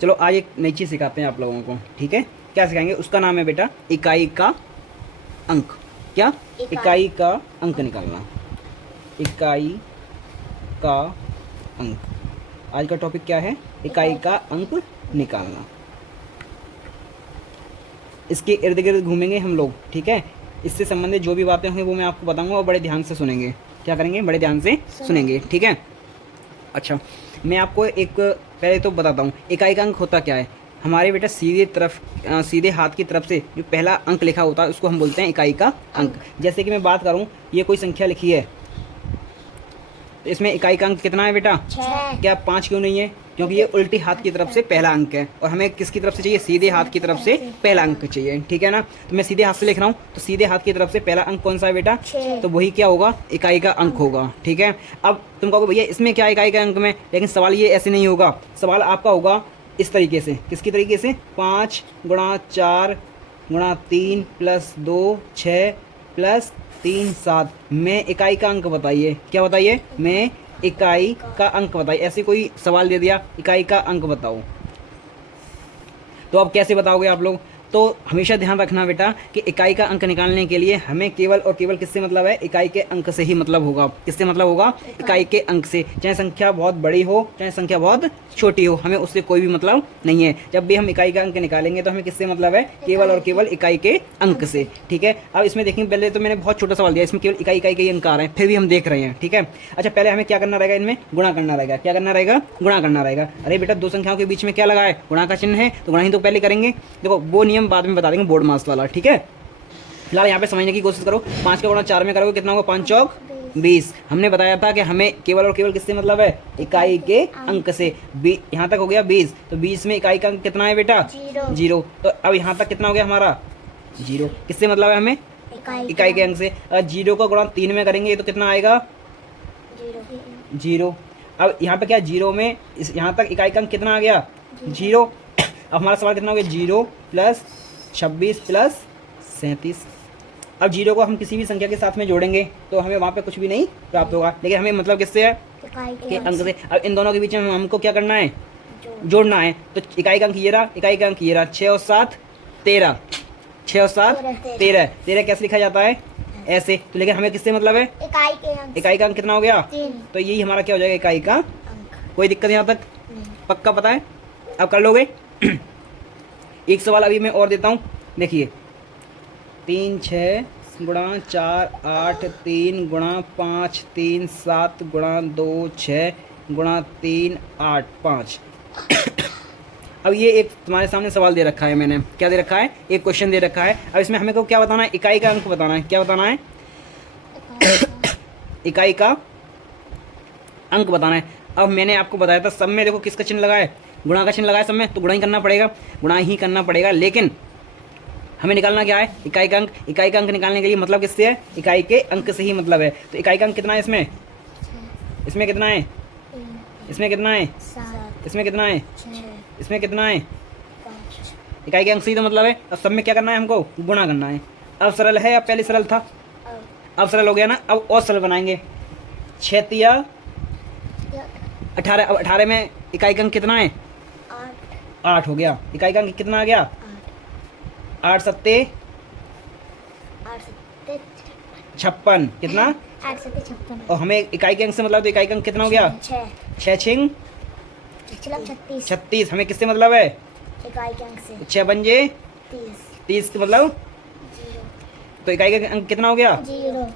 चलो आज एक नई चीज़ सिखाते हैं आप लोगों को, ठीक है। क्या सिखाएंगे, उसका नाम है बेटा इकाई का अंक। क्या? इकाई का अंक निकालना। इकाई का अंक, आज का टॉपिक क्या है? इकाई का अंक निकालना। इसके इर्द गिर्द घूमेंगे हम लोग, ठीक है। इससे संबंधित जो भी बातें होंगी वो मैं आपको बताऊंगा और बड़े ध्यान से सुनेंगे। क्या करेंगे? बड़े ध्यान से सुनेंगे, ठीक है। अच्छा, मैं आपको एक पहले तो बताता हूँ इकाई का अंक होता क्या है। हमारे बेटा सीधे हाथ की तरफ से जो पहला अंक लिखा होता है उसको हम बोलते हैं इकाई का अंक। जैसे कि मैं बात करूँ, ये कोई संख्या लिखी है तो इसमें इकाई का अंक कितना है बेटा? 6। क्या 5 क्यों नहीं है? क्योंकि ये उल्टी हाथ की तरफ से पहला अंक है और हमें किसकी तरफ से चाहिए? सीधे हाथ की तरफ से पहला अंक चाहिए, ठीक है ना। तो मैं सीधे हाथ से लिख रहा हूँ, तो सीधे हाथ की तरफ से पहला अंक कौन सा है बेटा? 6। तो वही क्या होगा? इकाई का अंक होगा, ठीक है। अब तुम कहोगे भैया इसमें क्या इकाई का अंक में, लेकिन सवाल ये ऐसे नहीं होगा। सवाल आपका होगा इस तरीके से। किसकी तरीके से? 5 गुणा 4 गुणा 3 प्लस 2 6 प्लस 3 7 में इकाई का अंक बताइए। क्या बताइए? में इकाई का अंक बताइए। ऐसे कोई सवाल दे दिया इकाई का अंक बताओ, तो अब कैसे बताओगे आप लोग? तो हमेशा ध्यान रखना बेटा कि इकाई का अंक निकालने के लिए हमें केवल और केवल किससे मतलब है? इकाई के अंक से ही मतलब होगा। किससे मतलब होगा? इकाई के अंक से। चाहे संख्या बहुत बड़ी हो चाहे संख्या बहुत छोटी हो, हमें उससे कोई भी मतलब नहीं है। जब भी हम इकाई का अंक निकालेंगे तो हमें किससे मतलब है? केवल और केवल इकाई के अंक से, ठीक है। अब इसमें देखेंगे, पहले तो मैंने बहुत छोटा सवाल दिया, इसमें केवल इकाई के ही अंक आ रहे हैं, फिर भी हम देख रहे हैं, ठीक है। अच्छा, पहले हमें क्या करना रहेगा? इनमें गुणा करना रहेगा। क्या करना रहेगा? गुणा करना रहेगा। अरे बेटा, दो संख्याओं के बीच में क्या लगा है? गुणा का चिन्ह है, तो गुणा ही तो पहले करेंगे। देखो वो नियम बाद में बता देंगे, बोर्ड मास वाला, ठीक है। फिलहाल यहाँ पे समझने की कोशिश करो। 5 का गुणा 4 में करोगे कितना होगा? 5 चौक 20। हमने बताया था कि हमें केवल और केवल किससे मतलब है? इकाई के अंक से। यहाँ तक हो गया 20, तो 20 में इकाई का अंक कितना है बेटा? 0। तो अब यहाँ तक कितना हो गया हमारा? 0। किससे मतलब है हमें? इकाई के अंक से। अगर 0 का गुणा 3 में करेंगे तो कितना आएगा? 0। अब यहाँ पे क्या? 0 में यहाँ तक इकाई का अंक कितना आ गया? 0। अब हमारा सवाल कितना हो गया? 0 प्लस 26 प्लस 37। अब 0 को हम किसी भी संख्या के साथ में जोड़ेंगे तो हमें वहाँ पे कुछ भी नहीं प्राप्त होगा, लेकिन हमें मतलब किससे है? के अंक से। अब इन दोनों के बीच में हमको क्या करना है? जोड़ना है। तो इकाई का अंक ये रहा, इकाई का अंक ये रहा। 6 और 7 13, 6 और 7 13। 13 कैसे लिखा जाता है? ऐसे। तो लेकिन हमें किससे मतलब है? इकाई का अंक कितना हो गया? 3। तो यही हमारा क्या हो जाएगा? इकाई का अंक। कोई दिक्कत यहाँ तक? पक्का पता है? अब कर लोगे? एक सवाल अभी मैं और देता हूँ, देखिए। 3 6 गुणा 4 8 3 गुणा 5 3 7 गुणा 2 6 गुणा 3 8 5। अब ये एक तुम्हारे सामने सवाल दे रखा है मैंने। क्या दे रखा है? एक क्वेश्चन दे रखा है। अब इसमें हमें को क्या बताना है? इकाई का अंक बताना है। क्या बताना है? इकाई का अंक बताना है। अब मैंने आपको बताया था सब में देखो किसका चिन्ह लगा है? गुणा का चिन्ह लगा है सब में, तो गुणा ही करना पड़ेगा, गुणा ही करना पड़ेगा। लेकिन हमें निकालना क्या है? इकाई का अंक। इकाई का अंक निकालने के लिए मतलब किससे है? इकाई के अंक से ही मतलब है। तो इकाई का अंक कितना है इसमें? इसमें कितना है? इसमें कितना है? इसमें कितना है? इसमें कितना है? इकाई के अंक से ही तो मतलब है। अब सब में क्या करना है? हमको गुणा करना है। अब सरल है या पहले सरल था? अब सरल हो गया ना। अब और सरल बनाएंगे। 6 तिया 18। अब 18 में इकाई का अंक कितना है? 8 हो गया। इकाई का अंक कितना आ गया? 8 सत्ते 56। कितना? 8 से 56। और हमें इकाई के अंक से मतलब, तो इकाई का अंक कितना हो गया? 6 छिंग 36। हमें किससे मतलब है? इकाई के अंक से। 6 पंजे 30 के मतलब, 0। तो इकाई का अंक कितना हो गया? 0।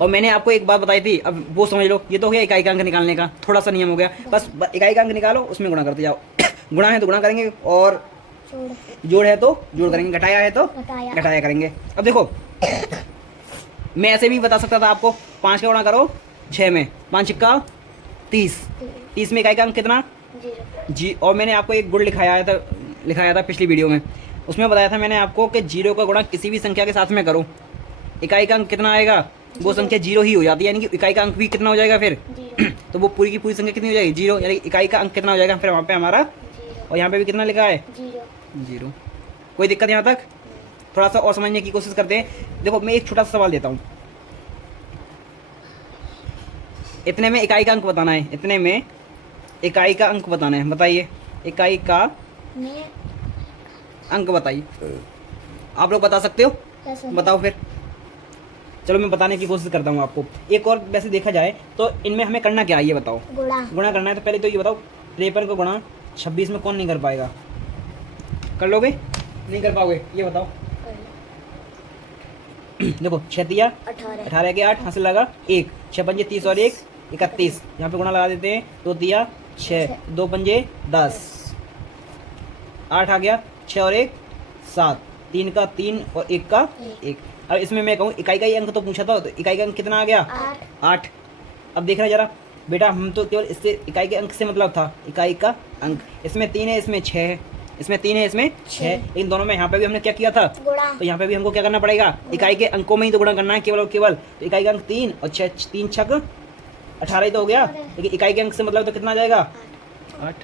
और मैंने आपको एक बात बताई थी, अब वो समझ लो। ये तो हो गया इकाई का अंक निकालने का थोड़ा सा नियम हो गया। बस इकाई का अंक निकालो, उसमें गुणा करते जाओ। गुणा है तो गुणा करेंगे, और जोड़ है तो जोड़ करेंगे, घटाया है तो घटाया करेंगे। अब देखो, मैं ऐसे भी बता सकता था आपको। 5 का गुणा करो 6 में, 5 छिक्का 30। 30 में इकाई का अंक कितना? 0। जी। और मैंने आपको एक गुण लिखाया था पिछली वीडियो में। उसमें बताया था मैंने आपको कि 0 का गुणा किसी भी संख्या के साथ में करो, इकाई का अंक कितना आएगा? वो संख्या 0 ही हो जाती है, यानी कि इकाई का अंक भी कितना हो जाएगा फिर? 0। तो वो पूरी की पूरी संख्या कितनी हो जाएगी? 0। यानी इकाई का अंक कितना हो जाएगा फिर वहाँ पे हमारा? 0। और यहाँ पे भी कितना लिखा है? 0। कोई दिक्कत यहाँ तक? थोड़ा सा और समझने की कोशिश करते हैं। देखो, मैं एक छोटा सा सवाल देता हूँ। इतने में इकाई का अंक बताना है। इतने में इकाई का अंक बताना है, बताइए इकाई का में अंक बताइए। आप लोग बता सकते हो? कैसे बताओ फिर। चलो मैं बताने की कोशिश करता हूँ आपको। एक और वैसे देखा जाए तो इनमें हमें करना क्या है ये बताओ। गुणा गुणा करना है तो पहले तो ये बताओ 53 को गुणा 26 में कौन नहीं कर पाएगा? कर लोगे? नहीं कर पाओगे? ये बताओ। देखो 6 तिया 18 18 के 8 हासिल लगा 1, 6 पंजे 30 और 1 31। यहाँ पे गुणा लगा देते हैं, 2 तिया 6, 2 पंजे 10, 8 आ गया, 6 और 1 7, 3 का 3 और 1 का 1। अब इसमें मैं कहूँ इकाई का ही अंक तो पूछा था, तो इकाई का अंक कितना आ गया? 8। अब देखना जरा बेटा, हम तो केवल इससे इकाई के अंक से मतलब था, इकाई का अंक। इसमें 3 है, इसमें 6 है, इसमें 3 है, इसमें 6 है। इन दोनों में यहाँ पे भी हमने क्या किया था? गुणा तो यहाँ पे भी हमको क्या करना पड़ेगा? इकाई के अंकों में ही तो गुणा करना है केवल और केवल। तो इकाई का अंक 3 और 6, 3 छक 18 ही तो हो गया। लेकिन इकाई के अंक से मतलब तो कितना आ जाएगा? 8।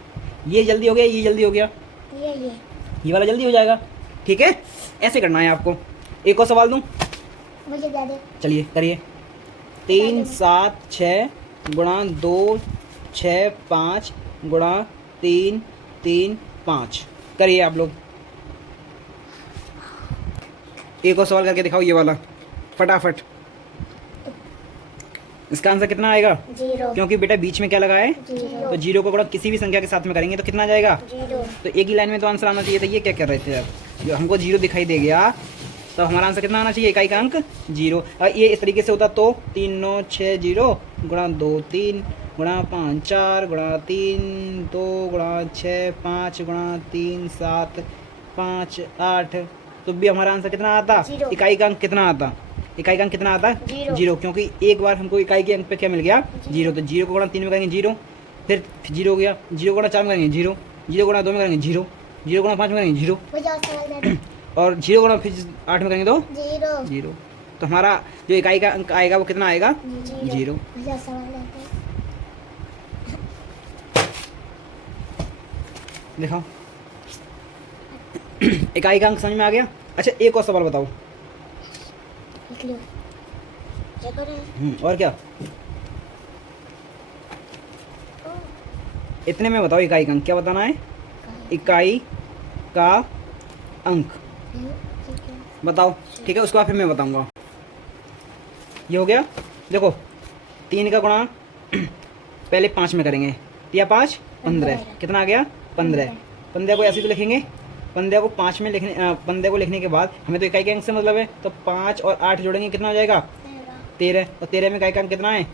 ये जल्दी हो गया, ये जल्दी हो गया, ये वाला जल्दी हो जाएगा। ठीक है, ऐसे करना है आपको। एक और सवाल दूं? मुझे दे दे। चलिए करिए। 3 7 6 गुणा 2 6 5 गुणा 3 3 5 करिए आप लोग। एक और सवाल करके दिखाओ ये वाला फटाफट। इसका आंसर कितना आएगा? 0 क्योंकि बेटा बीच में क्या लगा है? 0 तो 0 को गुणा किसी भी संख्या के साथ में करेंगे तो कितना आ जाएगा? 0 तो एक ही लाइन में तो आंसर आना चाहिए था। ये क्या कर रहे थे आप? जो हमको 0 दिखाई दे गया तो हमारा आंसर कितना आना चाहिए? इकाई का अंक 0। और ये इस तरीके से होता तो 3 9 6 0 गुणा 2 3 गुणा 5 4 गुणा 3 2 गुणा 6 5 गुणा 3 7 5 8। तो भी हमारा आंसर कितना आता? 0। इकाई का अंक कितना आता? इकाई का अंक कितना आता? 0। 0, क्योंकि एक बार हमको इकाई के अंक पे क्या मिल गया? 0। तो 0 को गुणा 3 में करेंगे 0, फिर 0 हो गया। 0 गुणा 4 में करेंगे 0, 0 गुणा 2 में करेंगे 0, 0 गुणा 5 में करेंगे 0, मुझे और सवाल दे दे। और 0 गुणा फिर 8 में करेंगे तो 0 0। तो हमारा जो इकाई का अंक आएगा वो कितना आएगा? 0। मुझे और सवाल दे दे। दिखाओ। इकाई का अंक समझ में आ गया? अच्छा एक और सवाल बताओ। लिख लो। क्या कर रहे हैं? और क्या? इतने में बताओ इकाई का अंक क्या बताना है? इकाई का अंक बताओ। ठीक है, उसके बाद फिर मैं बताऊंगा। ये हो गया। देखो 3 का गुणा पहले 5 में करेंगे, या 5 15, कितना आ गया? 15। 15 को ऐसे तो लिखेंगे। 15 को 5 में लिखने 15 को लिखने के बाद हमें तो इकाई के अंक से मतलब है, तो 5 और 8 जोड़ेंगे कितना हो जाएगा? 13। और 13 में इकाई का अंक कितना है?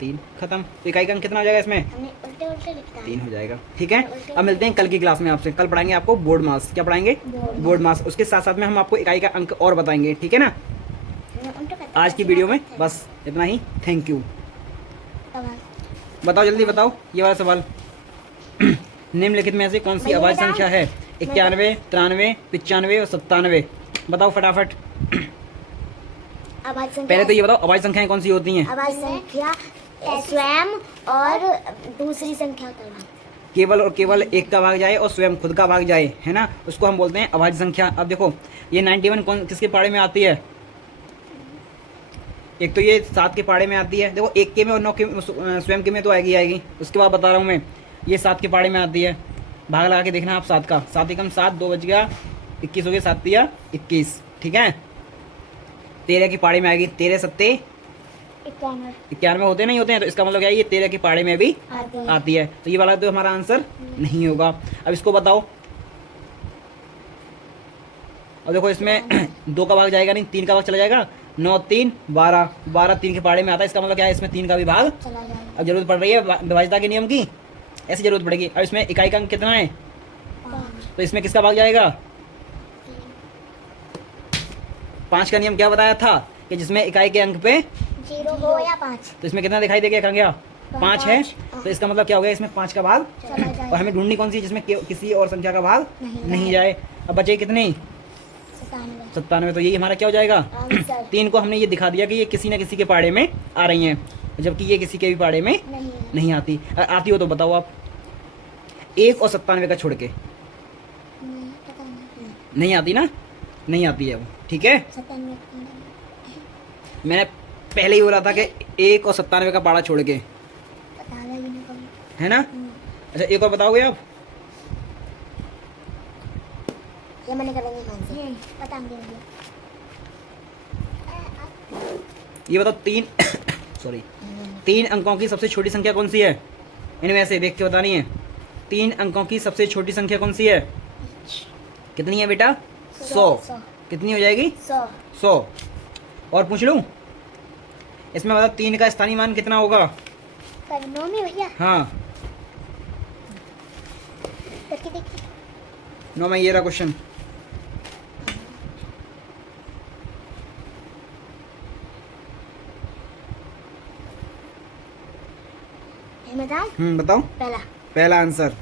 3। खत्म। तो इकाई का अंक कितना हो जाएगा इसमें? हमने उल्टे उल्टे लिखा है। 3 हो जाएगा। ठीक है, अब मिलते हैं कल की क्लास में आपसे। कल पढ़ाएंगे आपको बोर्ड मास। क्या पढ़ाएंगे? बोर्ड मास। उसके साथ साथ में हम आपको इकाई का अंक और बताएंगे। ठीक है ना? हमने उल्टे करते आज की वीडियो में बस इतना ही। Thank you. सवाल। बताओ जल्दी बताओ ये वाला सवाल। निम्नलिखित में से कौन सी भैया अभाज्य बताओ। संख्या है? 91 93 95 और 97। बताओ फटाफट। आवाज संख्या। पहले तो ये बताओ अभाज्य संख्याएं कौन सी होती हैं? आवाज संख्या स्वयं और दूसरी संख्या का भाग। केवल और केवल एक का भाग जाए और स्वयं खुद का भाग जाए, है ना, उसको हम बोलते हैं अभाज्य संख्या। अब देखो ये 91 कौन किसके पाड़े में आती है? एक तो ये 7 के पाड़े में आती है। देखो 1 के में और 9 के स्वयं के में तो आएगी। उसके बाद बता रहा हूँ मैं, ये 7 के पाड़े में आती है। भाग लगा के देखना आप 7 का। 7 एकम 7, 2 बच गया 21 हो गया, 7 तिया 21। ठीक है, 13 की पाड़े में आएगी। 13 सत्ते 91 होते नहीं होते हैं, तो इसका मतलब क्या है? ये 13 के पाड़े में भी आती है। तो ये वाला तो हमारा आंसर नहीं होगा। अब इसको बताओ। अब देखो इसमें 2 का भाग जाएगा नहीं, 3 का भाग चला जाएगा। 9 3 12, 12 3 के पाड़े में आता है। इसका मतलब क्या है? इसमें 3 का भी भाग। चला जाएगा। अब जरूरत पड़ रही है विभाज्यता के नियम की, ऐसी जरूरत पड़ेगी। अब इसमें इकाई का अंक कितना है? 5 तो इसमें किसका भाग जाएगा? 5 का नियम क्या बताया था कि जिसमें इकाई के अंक पे 0 हो या 5 तो इसमें कितना दिखाई देगा? गया 5 है। तो इसका मतलब क्या हो गया? इसमें 5 का भाग। चला और जाएगा। हमें ढूंढनी कौन सी है जिसमें किसी और संख्या का भाग नहीं नहीं जाए। अब बचे कितने? 97 97। तो यही हमारा क्या हो जाएगा? आंसर 3 को हमने ये दिखा दिया कि ये किसी न किसी के पाड़े में आ रही हैं, जबकि ये किसी के भी पाड़े में नहीं है। नहीं आती। आती हो तो बताओ आप। 1 और 97 का छोड़ के पता नहीं। नहीं आती ना? नहीं आती है वो। ठीक है, 97 मैंने पहले ही बोला था कि 1 और 97 का पाड़ा छोड़ के, पता लगी नहीं कभी। है ना? अच्छा एक और बताओगे आप? ये मैंने करेंगे कौन से पता नहीं मुझे। ये बताओ तीन सॉरी 3 अंकों की सबसे छोटी संख्या कौन सी है? इनमें से देख के बतानी है। 3 अंकों की सबसे छोटी संख्या कौन सी है? कितनी है बेटा? 100। कितनी हो जाएगी? 100। और पूछ लूं? इसमें बताओ 3 का स्थानीय मान कितना होगा? 9 में भैया हाँ करके देखिए। 9 में ये रहा क्वेश्चन। ये बताऊं? बताओ। पहला पहला आंसर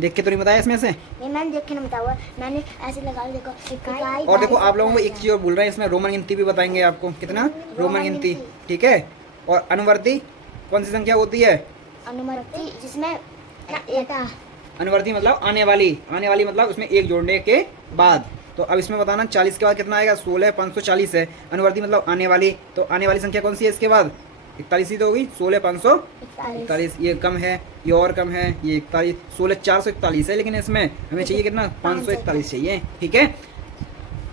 देख के तो नहीं बताया इसमें से। ये मैंने देख के नहीं बताया, मैंने ऐसे लगा देखो इकाई। और देखो आप लोगों को एक चीज और बोल रहे हैं, इसमें रोमन गिनती भी बताएंगे आपको। कितना? रोमन गिनती, ठीक है। और अनुवर्ती कौन सी संख्या होती है? अनुवर्ती जिसमें एक अनुवर्ती मतलब आने वाली, आने वाली मतलब उसमें एक जोड़ने के बाद। तो अब इसमें बताना 40 के बाद कितना आएगा? 16 540 है। अनुवर्ती मतलब आने वाली, तो आने वाली संख्या कौन सी है इसके बाद? 41 ही तो होगी। 16 541, ये कम है, ये और कम है, ये 41, 16 441 है, लेकिन इसमें हमें चाहिए कितना? 541 चाहिए, ठीक है।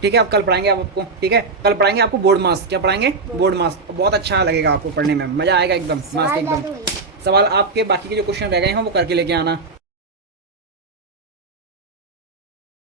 ठीक है, अब कल पढ़ाएंगे आपको, ठीक है। कल पढ़ाएंगे आपको बोर्ड मास। क्या पढ़ाएंगे? बोर्ड मास। बहुत अच्छा लगेगा आपको पढ़ने में, मजा आएगा एकदम मस्त एकदम। सवाल आपके बाकी के जो क्वेश्चन रह गए हैं वो करके लेके आना।